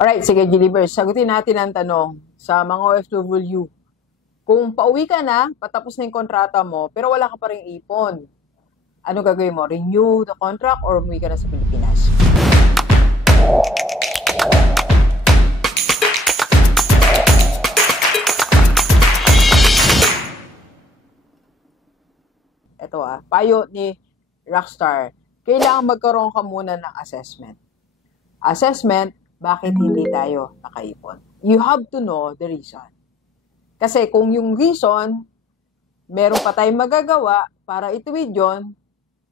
Alright, sige, Gilibers, sagutin natin ang tanong sa mga OFW. Kung pauwi ka na, patapos na yung kontrata mo, pero wala ka pa rin ipon, ano gagawin mo? Renew the contract or umuwi ka na sa Pilipinas? Ito payo ni Rockstar. Kailangan magkaroon ka muna ng assessment. Assessment, bakit hindi tayo nakaipon? You have to know the reason. Kasi kung yung reason, meron pa tayong magagawa para ituwid yun,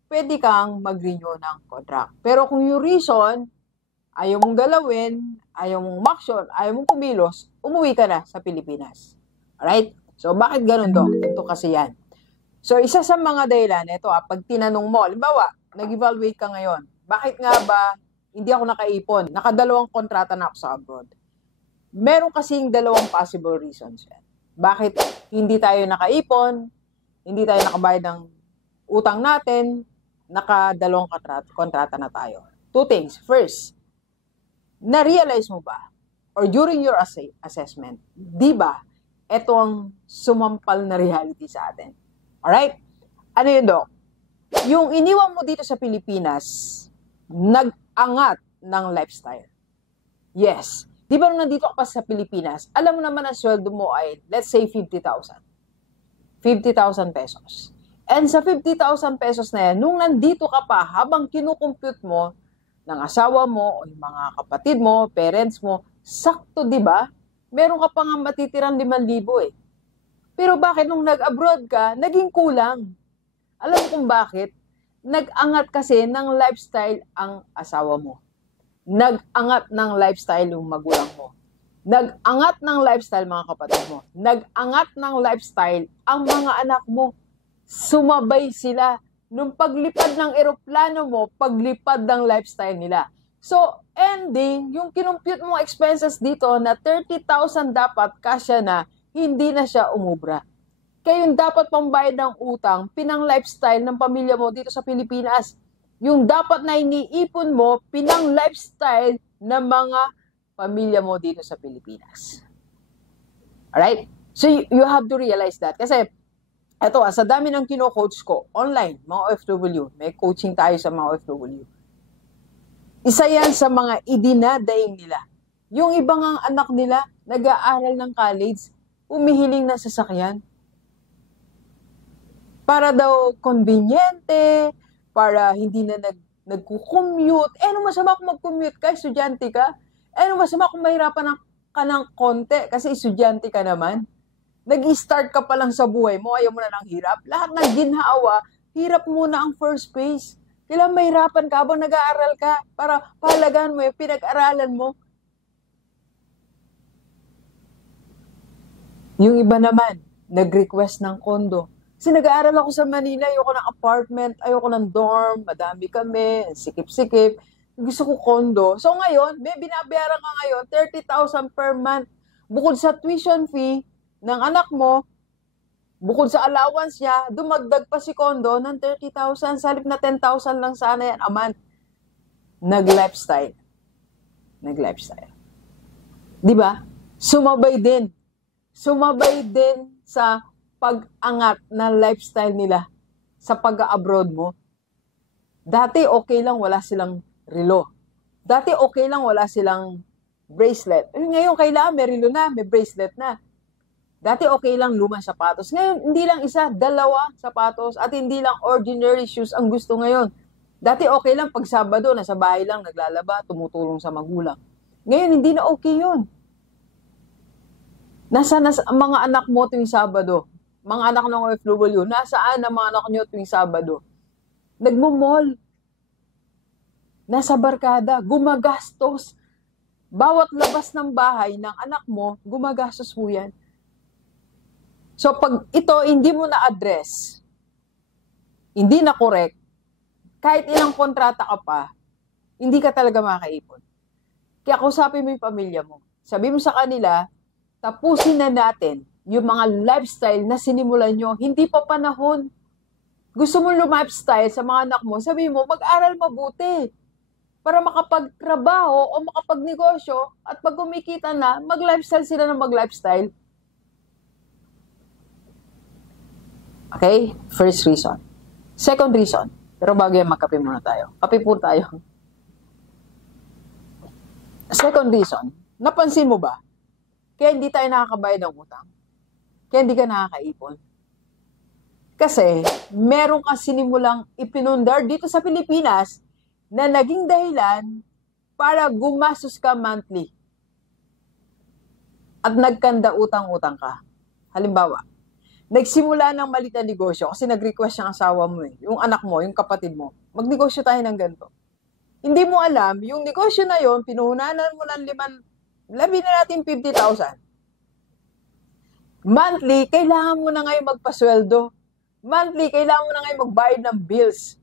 pwede kang mag-renew ng contract. Pero kung yung reason, ayaw mong galawin, ayaw mong maksyon, ayaw mong kumilos, umuwi ka na sa Pilipinas. Alright? So, bakit ganun do? Ito kasi yan. So, isa sa mga dahilan, ito pag tinanong mo, halimbawa, nag-evaluate ka ngayon, bakit nga ba hindi ako nakaipon? Nakadalawang kontrata na ako sa abroad. Meron kasing dalawang possible reasons yan. Bakit hindi tayo nakaipon, hindi tayo nakabayad ng utang natin, nakadalawang kontrata na tayo. Two things. First, na-realize mo ba, or during your assessment, di ba, ito ang sumampal na reality sa atin? Alright? Ano yun, Dok? Yung iniwan mo dito sa Pilipinas, nag-angat ng lifestyle. Yes. Di ba nung nandito ka pa sa Pilipinas, alam mo naman ang sweldo mo ay, let's say, 50,000. 50,000 pesos. And sa 50,000 pesos na yan, nung nandito ka pa, habang kinukompute mo ng asawa mo, o yung mga kapatid mo, parents mo, sakto, di ba? Meron ka pa nga matitirang 5,000 eh. Pero bakit nung nag-abroad ka, naging kulang? Alam mo kung bakit? Nag-angat kasi ng lifestyle ang asawa mo. Nag-angat ng lifestyle yung magulang mo. Nag-angat ng lifestyle mga kapatid mo. Nag-angat ng lifestyle ang mga anak mo. Sumabay sila. Nung paglipad ng eroplano mo, paglipad ng lifestyle nila. So, ending, yung kinumpute mong expenses dito na 30,000 dapat kasya na, hindi na siya umubra. Kaya yung dapat pambayad ng utang, pinang lifestyle ng pamilya mo dito sa Pilipinas. Yung dapat na iniipon mo, pinang lifestyle ng mga pamilya mo dito sa Pilipinas. Alright? So, you have to realize that. Kasi, eto, sa dami ng kino-coach ko, online, mga OFW, may coaching tayo sa mga OFW. Isa yan sa mga idinadaing nila. Yung ibang ang anak nila, nag-aaral ng college, umihiling na sasakyan. Para daw conveniente, para hindi na nagko-commute. Ano masama kung mag-commute ka, estudyante ka? Ano masama kung mahirapan ka ng konti kasi estudyante ka naman? Nag-start ka pa lang sa buhay mo, ayaw mo na ng hirap. Lahat ng ginhawa, hirap muna ang first phase. Kailangan mahirapan ka habang nag-aaral ka para pahalagaan mo yung pinag-aralan mo. Yung iba naman, nag-request ng kondo. Kasi nag-aaral ako sa Manila, ayoko ng apartment, ayoko ng dorm, madami kami, sikip-sikip. Gusto ko kondo. So ngayon, may binabayaran ka ngayon, 30,000 per month. Bukod sa tuition fee ng anak mo, bukod sa allowance niya, dumagdag pa si kondo ng 30,000. Salip na 10,000 lang sana yan a month. Nag-lifestyle. Nag-lifestyle. Diba? Sumabay din sa pag-angat na lifestyle nila sa pag-abroad mo. Dati okay lang wala silang relo. Dati okay lang wala silang bracelet. Ngayon kailangan may relo na, may bracelet na. Dati okay lang lumang sapatos. Ngayon hindi lang isa, 2 sapatos at hindi lang ordinary shoes ang gusto ngayon. Dati okay lang pag Sabado, nasa bahay lang, naglalaba, tumutulong sa magulang. Ngayon hindi na okay yun. Nasaan ang mga anak mo tuwing Sabado? Mga anak ng OFW, nasaan ang mga anak nyo tuwing Sabado? Nagmo-mall. Nasa barkada, gumagastos. Bawat labas ng bahay ng anak mo, gumagastos mo yan. So pag ito hindi mo na-address, hindi na correct, kahit ilang kontrata ka pa, hindi ka talaga makaipon. Kaya kausapin mo yung pamilya mo. Sabi mo sa kanila, tapusin na natin yung mga lifestyle na sinimulan nyo. Hindi pa panahon. Gusto mo lifestyle sa mga anak mo, sabi mo, mag-aral mabuti. para makapagtrabaho o makapagnegosyo at pag kumikita na, mag-lifestyle sila ng mag-lifestyle. Okay? First reason. Second reason. Pero bago yan, magkape muna tayo. Kape po tayo. Second reason. Napansin mo ba? Kaya hindi tayo nakakabayad ng utang. Kaya hindi ka nakakaipon. Kasi, meron ka sinimulang ipinundar dito sa Pilipinas na naging dahilan para gumastos ka monthly. At nagkanda utang-utang ka. Halimbawa, nagsimula ng maliit na negosyo kasi nag-request yung asawa mo yung anak mo, yung kapatid mo. Magnegosyo tayo ng ganito. Hindi mo alam, yung negosyo na yon pinuhunanan mo ng labi na natin 50,000. Monthly, kailangan mo na ngayon magpasweldo. Monthly, kailangan mo na ngayon magbayad ng bills.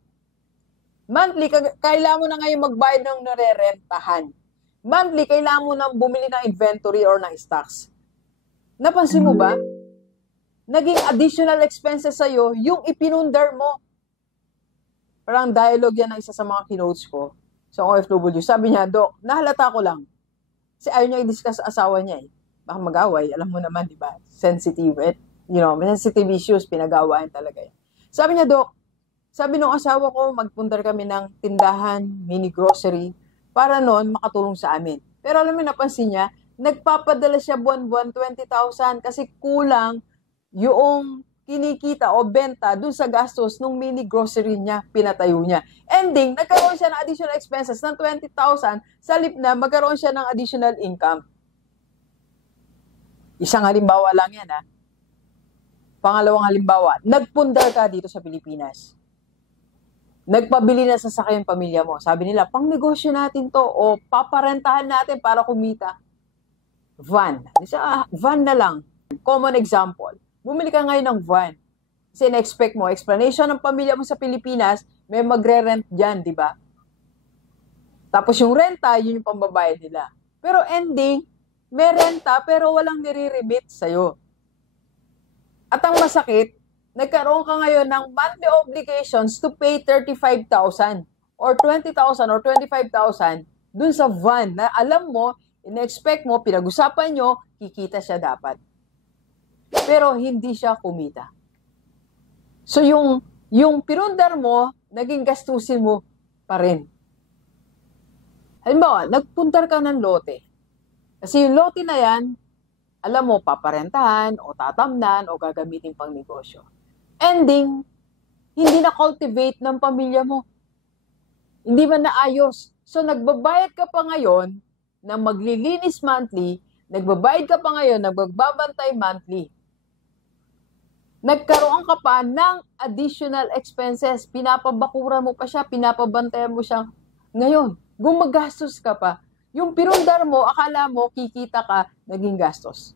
Monthly, kailangan mo na ngayon magbayad ng narerentahan. Monthly, kailangan mo na bumili ng inventory or ng stocks. Napansin mo ba? Naging additional expenses sa'yo yung ipinundar mo. Parang dialogue yan ng isa sa mga kinotes ko sa OFW. Sabi niya, Dok, nahalata ko lang. Kasi ayaw niya i-discuss sa asawa niya eh. Baka mag-away, alam mo naman, di ba? Sensitive, sensitive issues, pinag-awayan talaga yan. Sabi niya, Dok, sabi nung asawa ko, magpunta kami ng tindahan, mini grocery, para noon makatulong sa amin. Pero alam mo, napansin niya, nagpapadala siya buwan-buwan 20,000 kasi kulang yung kinikita o benta dun sa gastos nung mini grocery niya, pinatayo niya. Ending, nagkaroon siya ng additional expenses ng 20,000, sa halip na magkaroon siya ng additional income. Isang halimbawa lang yan, ha? Pangalawang halimbawa, nagpundar ka dito sa Pilipinas. Nagpabili na sa sasakyan yung pamilya mo. Sabi nila, pang negosyo natin to o paparentahan natin para kumita. Van. Van na lang. Common example. Bumili ka ngayon ng van. Kasi na-expect mo, explanation ng pamilya mo sa Pilipinas, may magre-rent dyan, di ba? Tapos yung renta, yun yung pambabayad nila. Pero ending, may renta pero walang nire-remit sa'yo. At ang masakit, nagkaroon ka ngayon ng monthly obligations to pay 35,000 or 20,000 or 25,000 dun sa van na alam mo, in-expect mo, pinag-usapan nyo, kikita siya dapat. Pero hindi siya kumita. So yung pinundar mo, naging gastusin mo pa rin. Halimbawa, nagpuntar ka ng lote. Kasi yung lote na yan, alam mo, paparentahan o tatamnan o gagamitin pang negosyo. Ending, hindi na-cultivate ng pamilya mo. Hindi man naayos. So, nagbabayad ka pa ngayon na maglilinis monthly, nagbabayad ka pa ngayon, nagbabantay monthly. Nagkaroon ka pa ng additional expenses. Pinapabakura mo pa siya, pinapabantayan mo siya. Ngayon, gumagastos ka pa. Yung pinundar mo, akala mo, kikita ka, naging gastos.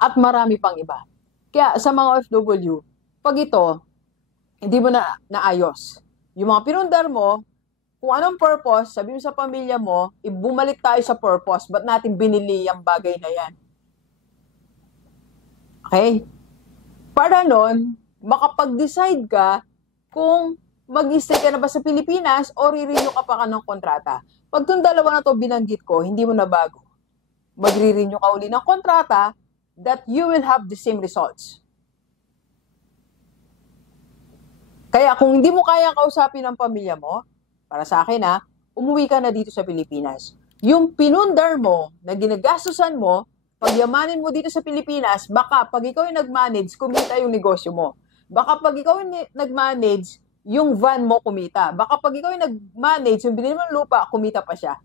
At marami pang iba. Kaya sa mga OFW, pag ito, hindi mo na naayos. Yung mga pinundar mo, kung anong purpose, sabi mo sa pamilya mo, ibumalik tayo sa purpose, ba't natin binili yung bagay na yan? Okay? Para nun, makapag-decide ka kung mag-stay ka na ba sa Pilipinas o re-renew ka pa ng kontrata. Pag itong dalawa na to binanggit ko, hindi mo na bago. Magre-renew ka uli ng kontrata that you will have the same results. Kaya kung hindi mo kaya kausapin ng pamilya mo, para sa akin umuwi ka na dito sa Pilipinas. Yung pinundar mo na ginagastusan mo, pagyamanin mo dito sa Pilipinas, baka pag ikaw yung nag-manage, kumita yung negosyo mo. Baka pag ikaw yung nag-manage, yung van mo kumita. Baka pag ikaw yung nag-manage, yung binili mo ng lupa, kumita pa siya.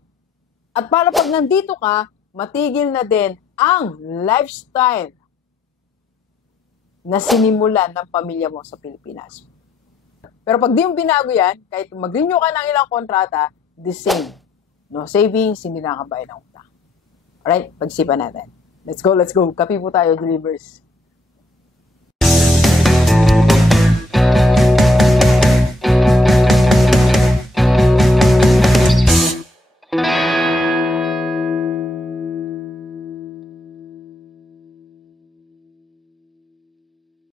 At para pag nandito ka, matigil na din ang lifestyle na sinimulan ng pamilya mo sa Pilipinas. Pero pag di mo binago yan, kahit mag-renew ka ng ilang kontrata, the same. No savings, hindi nakakabayad ng utang. Alright, pag-isipan natin. Let's go. Kape po tayo, delivers.